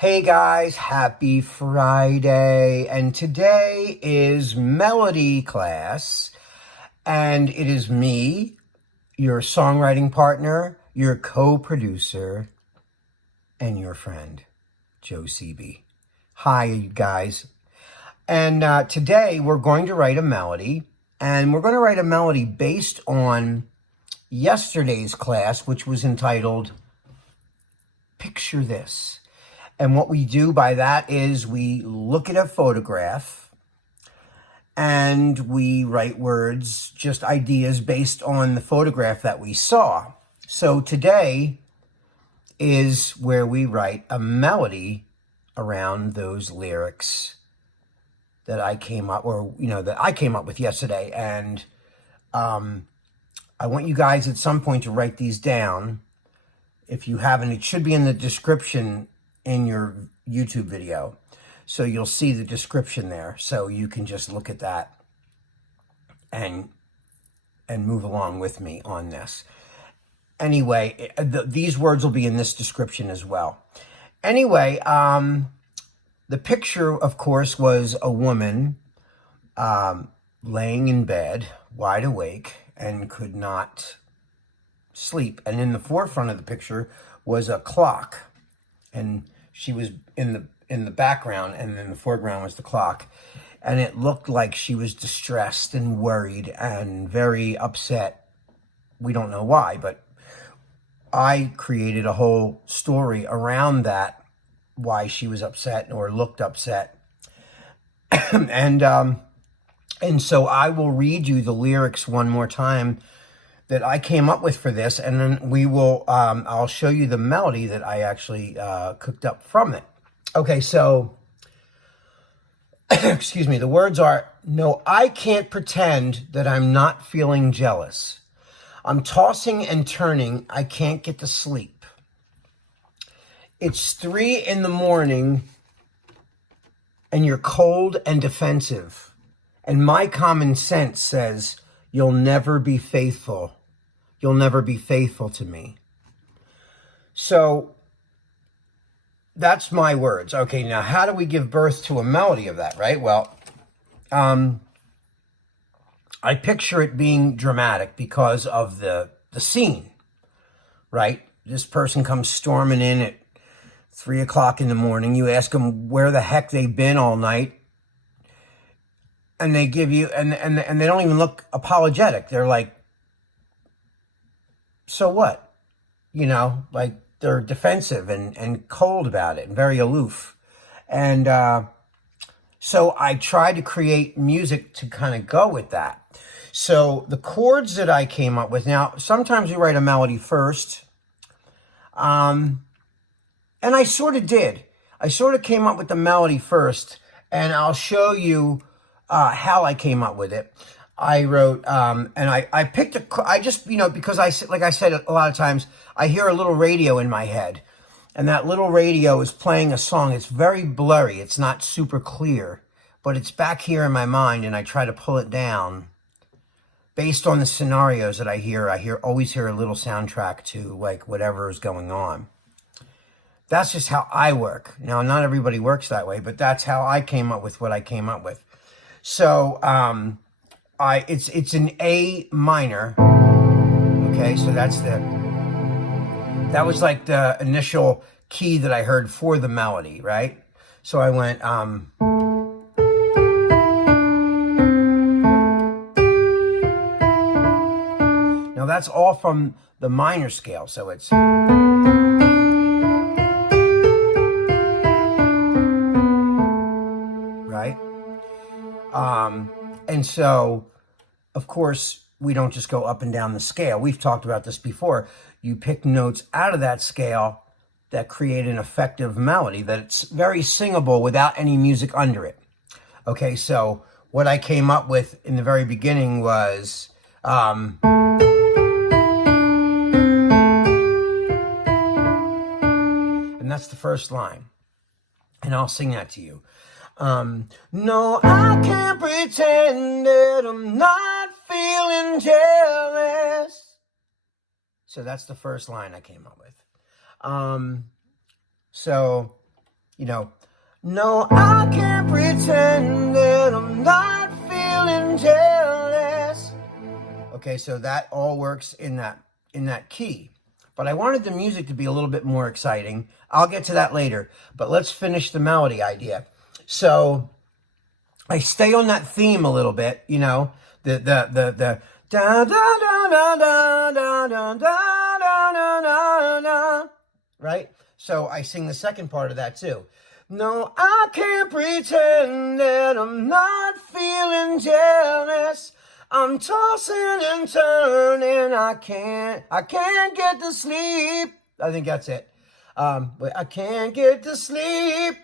Hey guys, happy Friday. And today is melody class. And it is me, your songwriting partner, your co-producer, and your friend, Joe CB. Hi, you guys. And today we're going to write a melody. And we're going to write a melody based on yesterday's class, which was entitled Picture This. And what we do by that is we look at a photograph and we write words, just ideas based on the photograph that we saw. So today is where we write a melody around those lyrics that I came up, with yesterday. And I want you guys at some point to write these down. If you haven't, it should be in the description in your YouTube video. So you'll see the description there. So you can just look at that and move along with me on this. Anyway, these words will be in this description as well. Anyway, the picture, of course, was a woman laying in bed, wide awake, and could not sleep. And in the forefront of the picture was a clock. And she was in the background, and in the foreground was the clock. And it looked like she was distressed and worried and very upset. We don't know why, but I created a whole story around that, why she was upset or looked upset. and so I will read you the lyrics one more time that I came up with for this, and then we will, I'll show you the melody that I actually cooked up from it. Okay, so, excuse me, the words are, no, I can't pretend that I'm not feeling jealous. I'm tossing and turning, I can't get to sleep. It's 3 a.m, and you're cold and defensive, and my common sense says, you'll never be faithful. You'll never be faithful to me. So that's my words. Okay, now how do we give birth to a melody of that, right? Well, I picture it being dramatic because of the scene, right? This person comes storming in at 3 o'clock in the morning. You ask them where the heck they've been all night. And they give you, and they don't even look apologetic. They're like, so what? Like they're defensive and cold about it and very aloof. And so I tried to create music to kind of go with that. So the chords that I came up with, now sometimes you write a melody first. And I sort of did. I sort of came up with the melody first, and I'll show you how I came up with it. I wrote, and I picked because like I said, a lot of times I hear a little radio in my head, and that little radio is playing a song. It's very blurry. It's not super clear, but it's back here in my mind, and I try to pull it down based on the scenarios that I hear. Always hear a little soundtrack to like whatever is going on. That's just how I work. Now, not everybody works that way, but that's how I came up with what I came up with. So, it's an A minor. Okay, so that was like the initial key that I heard for the melody, right? So I went, now that's all from the minor scale, so it's, right? And so, of course, we don't just go up and down the scale. We've talked about this before. You pick notes out of that scale that create an effective melody that's very singable without any music under it. Okay, so what I came up with in the very beginning was, and that's the first line. And I'll sing that to you. No, I can't pretend that I'm not feeling jealous. So that's the first line I came up with. So you know, no, I can't pretend that I'm not feeling jealous. Okay, so that all works in that key. But I wanted the music to be a little bit more exciting. I'll get to that later, but let's finish the melody idea. So I stay on that theme a little bit, you know, the da da da da da da da da da da da, right? So I sing the second part of that too. No, I can't pretend that I'm not feeling jealous. I'm tossing and turning. I can't get to sleep. I think that's it. But I can't get to sleep.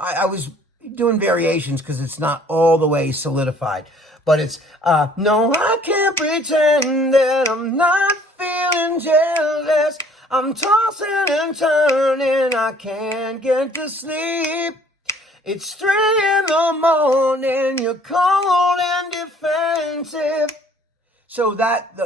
I was doing variations because it's not all the way solidified. But it's, no, I can't pretend that I'm not feeling jealous. I'm tossing and turning. I can't get to sleep. It's 3 in the morning, you're cold and defensive. So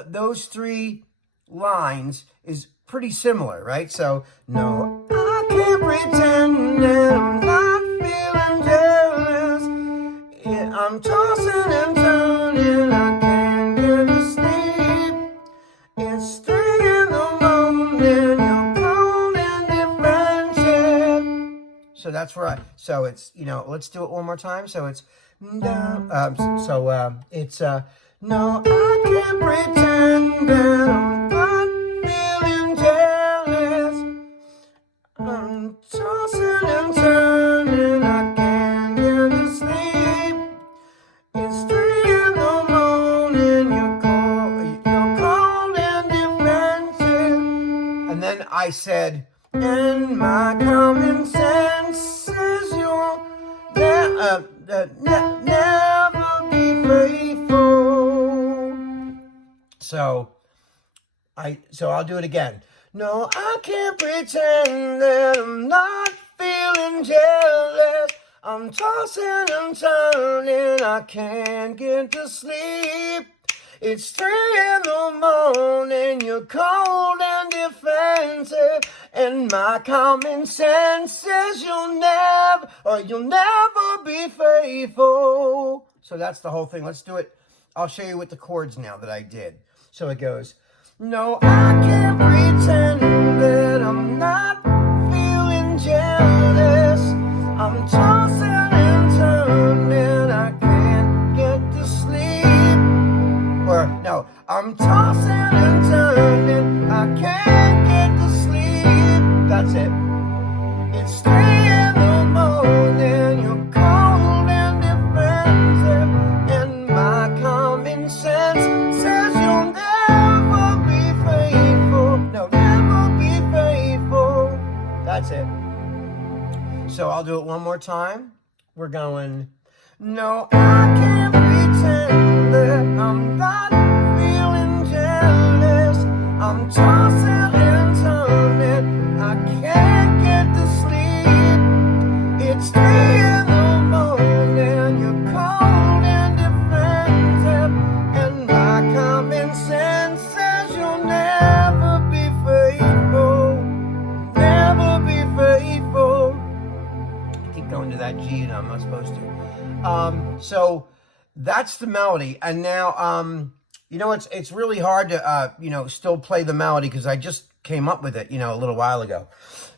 those 3 lines is pretty similar, right? So, no, I can't pretend that I'm not feeling jealous. Yeah, I'm tossing and turning, I can't get to sleep. It's 3 in the morning, you're cold and defensive. So that's where so it's, you know, let's do it one more time. So it's, it's, no, I can't pretend that I'm not feeling jealous. I'm tossing and turning, I can't get to sleep. It's 3 in the morning, you're cold and defensive. And then I said, and my common sense says you'll never be faithful. So I'll do it again. No, I can't pretend that I'm not feeling jealous. I'm tossing and turning, I can't get to sleep. It's 3 in the morning, you're cold and defensive, and my common sense says you'll never be faithful. So that's the whole thing. Let's do it. I'll show you with the chords now that I did. So it goes, no, I can't pretend that I'm not feeling jealous. I'm tossing and turning, I can't get to sleep. Or, no, I'm tossing and turning, I can't get to sleep. That's it. It's 3 in the morning, you're cold and defensive, and my common sense says you'll never be faithful. No, never be faithful. That's it. So I'll do it one more time. We're going, no, I can't pretend that I'm not feeling jealous. I'm tossing and turning, I can't get to sleep. It's 3 in the morning, you're cold and defensive, and my common sense says you'll never be faithful. Never be faithful. I keep going to that G and I'm not supposed to. So that's the melody. And now, you know, it's really hard to, you know, still play the melody because I just came up with it, you know, a little while ago.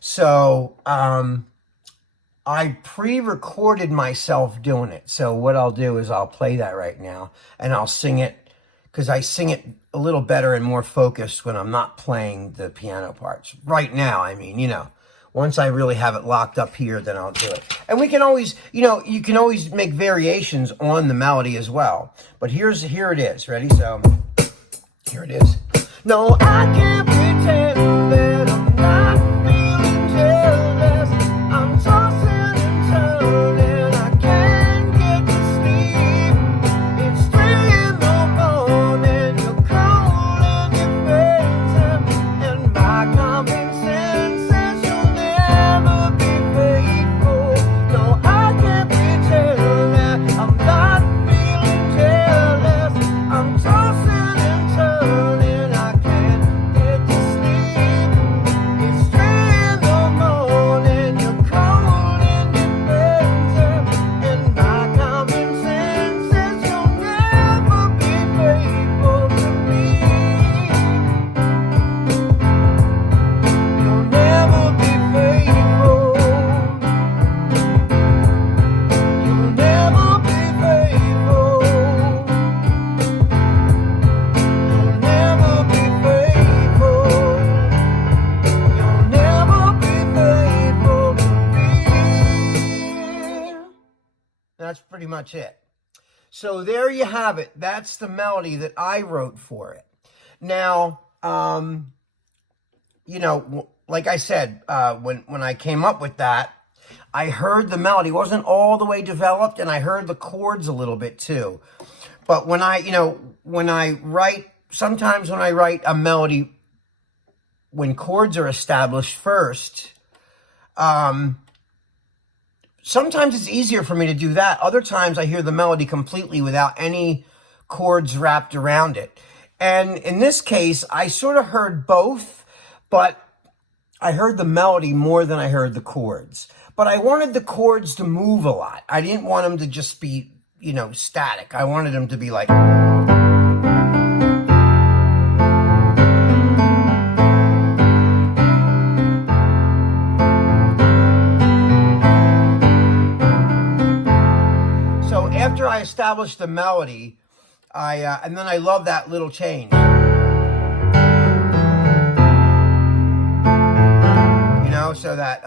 So, I pre-recorded myself doing it. So what I'll do is I'll play that right now and I'll sing it because I sing it a little better and more focused when I'm not playing the piano parts. Right now, I mean, you know. Once I really have it locked up here, then I'll do it. And we can always, you know, you can always make variations on the melody as well. But here it is. Ready? So, here it is. No, I can't pretend that I'm not feeling jealous. I'm tossing and turning, I can't get to sleep. It's 3 in the morning, you're cold and defensive, and my common sense says you'll never be faithful. No, I can't pretend that I'm not feeling jealous. I'm tossing and turning, I can't get to sleep. that's pretty much it. So there you have it. That's the melody that I wrote for it. Now, you know, like I said, when I came up with that, I heard the melody. It wasn't all the way developed, and I heard the chords a little bit too. But when I write, sometimes when I write a melody, when chords are established first, sometimes it's easier for me to do that. Other times I hear the melody completely without any chords wrapped around it. And in this case, I sort of heard both, but I heard the melody more than I heard the chords. But I wanted the chords to move a lot. I didn't want them to just be, you know, static. I wanted them to be like... So after I established the melody, and then I love that little change. You know, so that,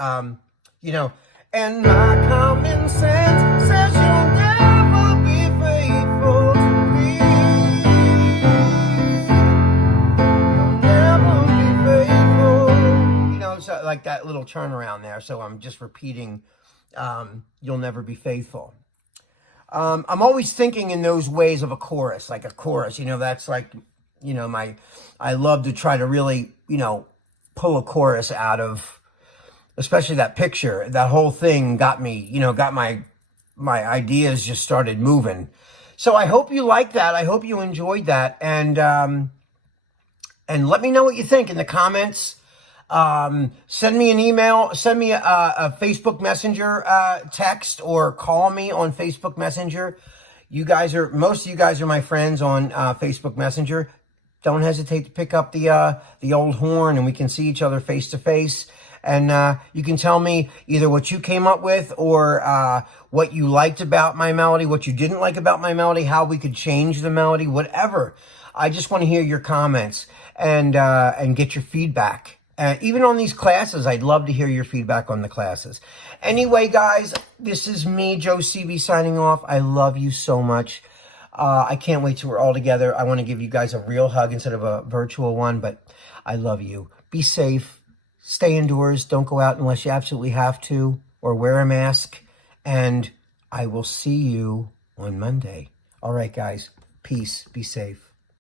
you know, and my common sense says you'll never be faithful to me. You'll never be faithful. You know, so like that little turnaround there. So I'm just repeating, you'll never be faithful. I'm always thinking in those ways of a chorus, like a chorus, you know, that's like, you know, I love to try to really, you know, pull a chorus out of, especially that picture. That whole thing got me, you know, got my ideas just started moving. So I hope you like that. I hope you enjoyed that. And let me know what you think in the comments. Send me an email, send me a Facebook Messenger text, or call me on Facebook Messenger. Most of you guys are my friends on Facebook Messenger. Don't hesitate to pick up the old horn, and we can see each other face to face. And you can tell me either what you came up with, or what you liked about my melody, what you didn't like about my melody, how we could change the melody, whatever. I just want to hear your comments and get your feedback. Even on these classes, I'd love to hear your feedback on the classes. Anyway, guys, this is me, Joe CB, signing off. I love you so much. I can't wait till we're all together. I want to give you guys a real hug instead of a virtual one, but I love you. Be safe. Stay indoors. Don't go out unless you absolutely have to, or wear a mask. And I will see you on Monday. All right, guys. Peace. Be safe.